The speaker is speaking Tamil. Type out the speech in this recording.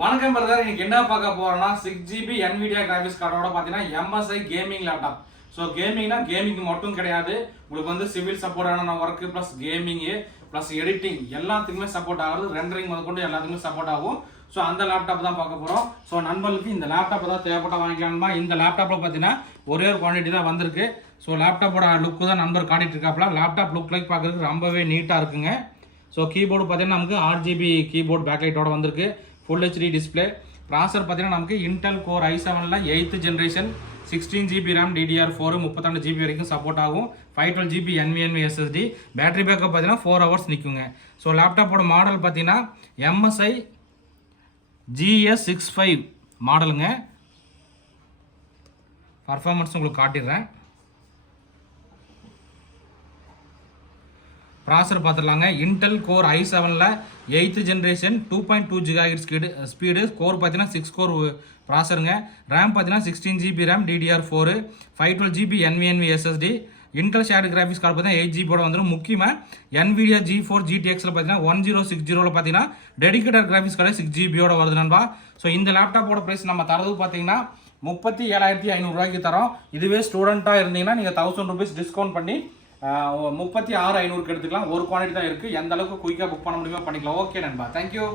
வணக்கம் பிரதர், இன்னைக்கு என்ன பார்க்க போறோம்னா 6GB NVIDIA கிராபிக்ஸ் கார்டோட பாத்தீங்கன்னா MSI கேமிங் லேப்டாப். ஸோ கேமிங்னா கேமிங் மட்டும் கிடையாது, உங்களுக்கு வந்து சிவில் சப்போர்ட்டான work plus gaming plus editing எல்லாத்துக்குமே சப்போர்ட் ஆகுது. ரெண்டரிங் முதற்கொண்டு எல்லாத்துக்குமே சப்போர்ட் ஆகும். ஸோ அந்த லேப்டாப் தான் பார்க்க போறோம். ஸோ நண்பர்களுக்கு இந்த லேப்டாப் தான் தேவைப்பட்ட வாங்கிக்கலாமா. இந்த லேப்டாப்ல பார்த்தீங்கன்னா ஒரே ஒரு குவான்டிட்டி தான் வந்திருக்கு. ஸோ லேப்டாப்போட லுக்கு தான் நண்பர் காட்டிட்டு இருக்காப்ல. லேப்டாப் லுக் லைக் பார்க்கறதுக்கு ரொம்பவே நீட்டாக இருக்குங்க. ஸோ கீபோர்டு பார்த்தீங்கன்னா நமக்கு RGB கீபோர்டு பேக்லைட்டோட வந்திருக்கு. Full HD display. ப்ராசர் பார்த்தீங்கன்னா நமக்கு இன்டெல் கோர் i7ல 8th generation 16 GB RAM DDR4 32 GB வரைக்கும் சப்போர்ட் ஆகும். 512 GB NVMe SSD. Battery backup பார்த்தீங்கன்னா 4 hours நிற்குங்க. ஸோ லேப்டாப்போட மாடல் பார்த்தீங்கன்னா MSI GS65 மாடலுங்க. பர்ஃபார்மன்ஸ் உங்களுக்கு காட்டிடுறேன். ப்ராசர் பார்த்துடலாங்க. இன்டெல் கோர் i7ல 8th generation 2.2 GHz speed. Core பார்த்தீங்கன்னா 6 கோர் ப்ராசருங்க. ரேம் பார்த்தீங்கன்னா 16 GB RAM DDR4 512 GB NVMe SSD. Intel shared graphics card பார்த்தீங்கன்னா 8 GB வந்துடும். முக்கியமாக NVIDIA GeForce GTXல பார்த்தீங்கன்னா 1060 பார்த்தீங்கன்னா டெடிகேட்டட் கிராபிக்ஸ் கார்டு 6 GB வருது நண்பா. ஸோ இந்த லேப்டாப்போட ப்ரைஸ் நம்ம தரது பார்த்தீங்கன்னா 37,500 தரோம். இதுவே ஸ்டூடெண்ட்டாக இருந்தீங்கன்னா நீங்கள் 1000 rupees டிஸ்கவுண்ட் பண்ணி 36,500 எடுத்துக்கலாம். ஒரு குவான்டிட்டி தான் இருக்குது. எந்த அளவுக்கு குயிக்காக புக் பண்ண முடியுமோ பண்ணிக்கலாம். ஓகே நண்பா, தேங்க்யூ.